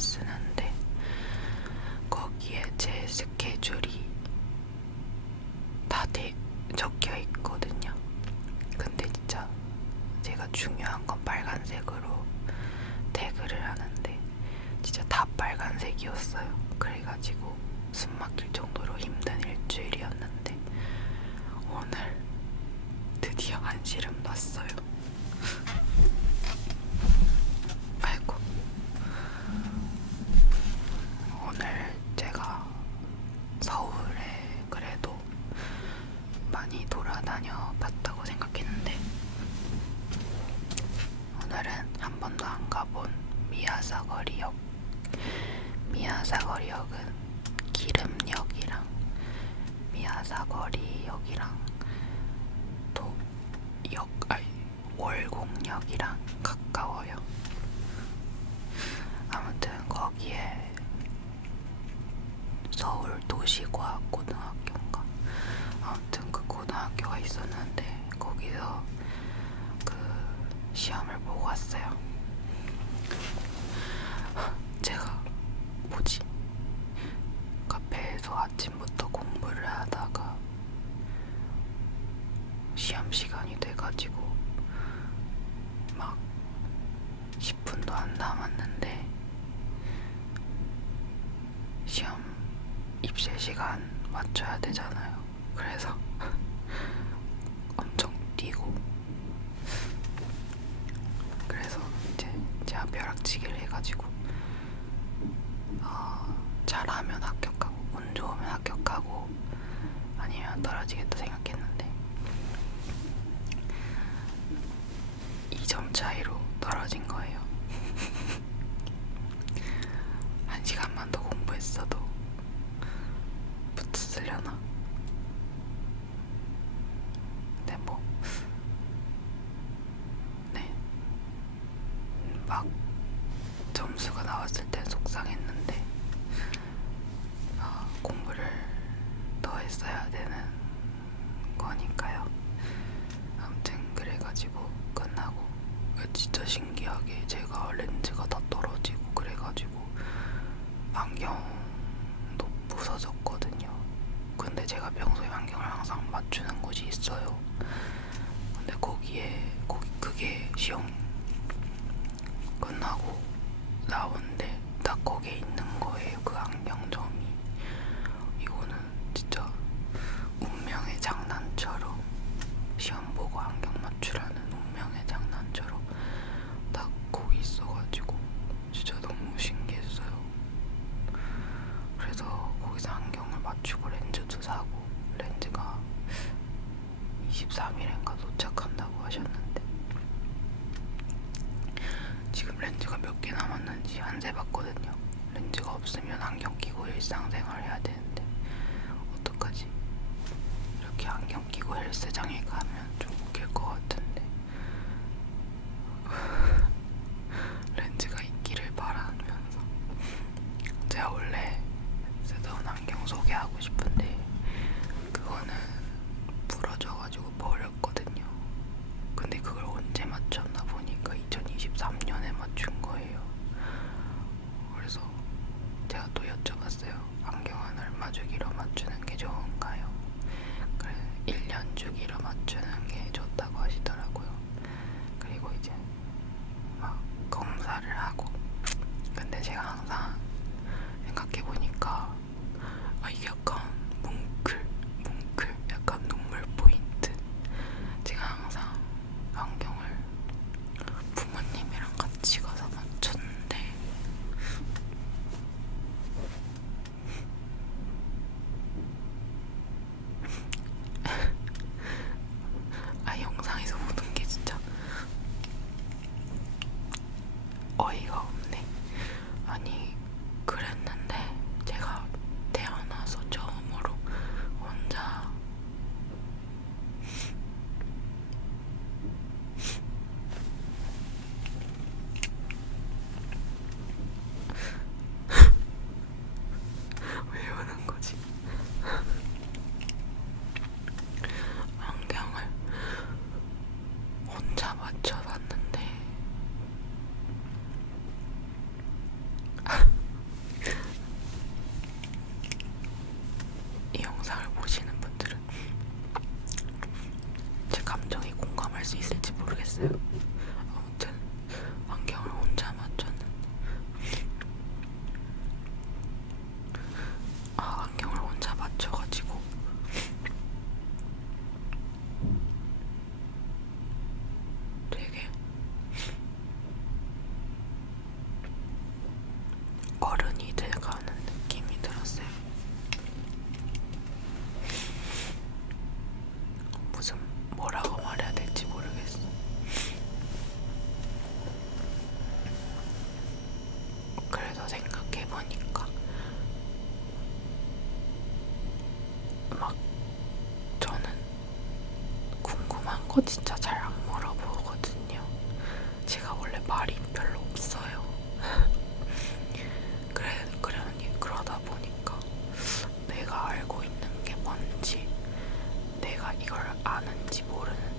쓰는데 거기에 제 스케줄이 3시간 맞춰야 되잖아요. 그래서 엄청 뛰고 그래서 이제 제가 벼락치기를 해가지고 어, 잘하면 합격하고 운 좋으면 합격하고 아니면 떨어지겠다 생각했는데 2점 차이로 떨어진 거예요. 한 시간만 더 공부했어도 헬스장에 가면 좀 웃길 것 같은데 렌즈가 있기를 바라면서 제가 원래 쓰던 안경 소개하고 싶은데 그거는 부러져가지고 버렸거든요. 근데 그걸 언제 맞췄나 보니까 2023년에 맞춘 거예요. 그래서 제가 또 여쭤봤어요. 안경은 얼마 주기로 맞추는 게 좋은가요? 연주기로 맞추는 게 좋다고 하시더라고요. 그리고 이제 막 검사를 하고 근데 제가 항상 Yeah. 막 저는 궁금한 거 진짜 잘안 물어보거든요. 제가 원래 말이 별로 없어요. 그래 그러니 그러다 보니까 내가 알고 있는 게 뭔지, 내가 이걸 아는지 모르는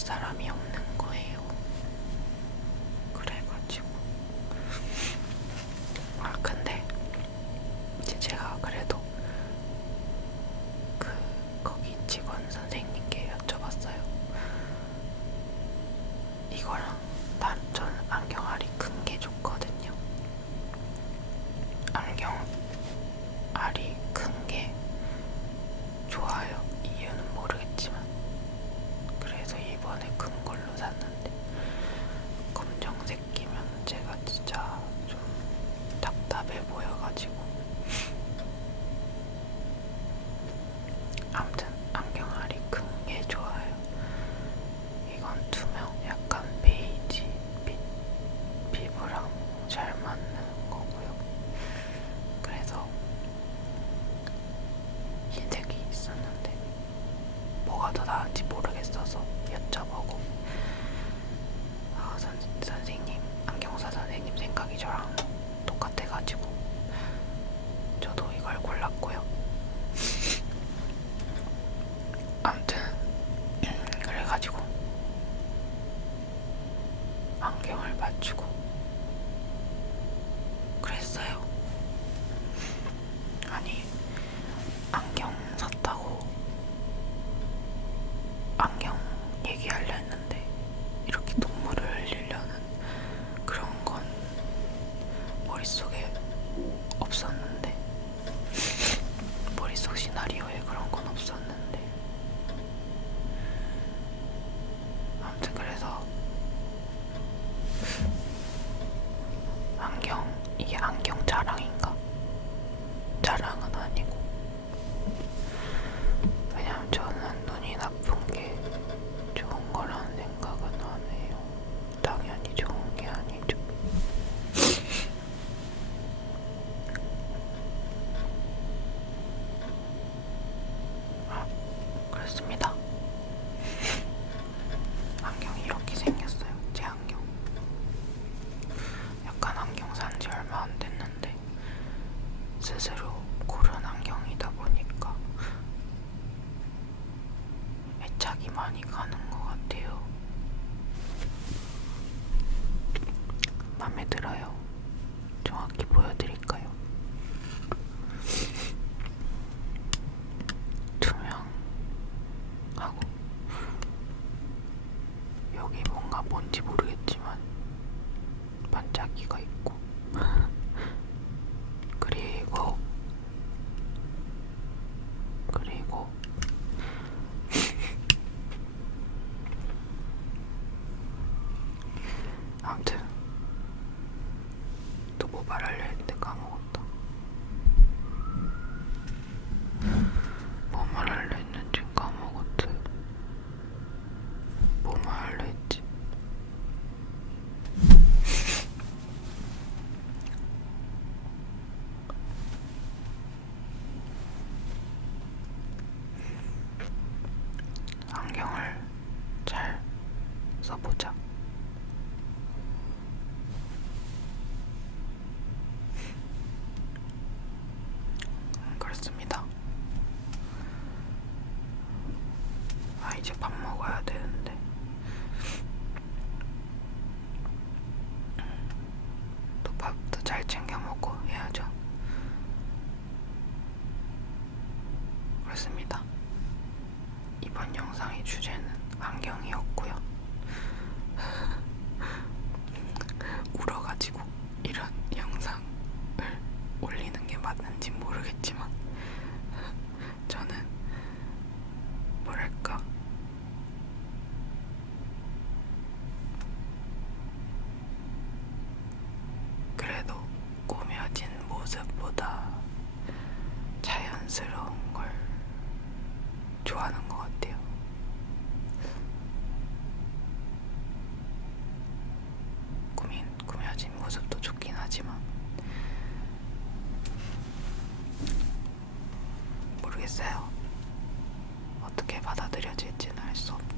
사람이요. 안경 샀다고 안경 얘기하려 했는데 이렇게 눈물을 흘리려는 그런 건 머릿속에 없었는데 머릿속 시나리오에 그런 건 없었는데 아무튼 그래서 안경 이게 안경 자랑인가? 자랑 뭔지 모르겠지만 반짝이가 있고. 그리고 그리고 아무튼 또뭐 말하려 했는데 까먹었다. 뭐 말하려 했는지 까먹었어 뭐 말하려 했지 안경을 잘 써보자. 음, 그렇습니다. 아, 이제 밥 먹어야 되는데. 모르겠어요. 어떻게 받아들여질지는 알 수 없는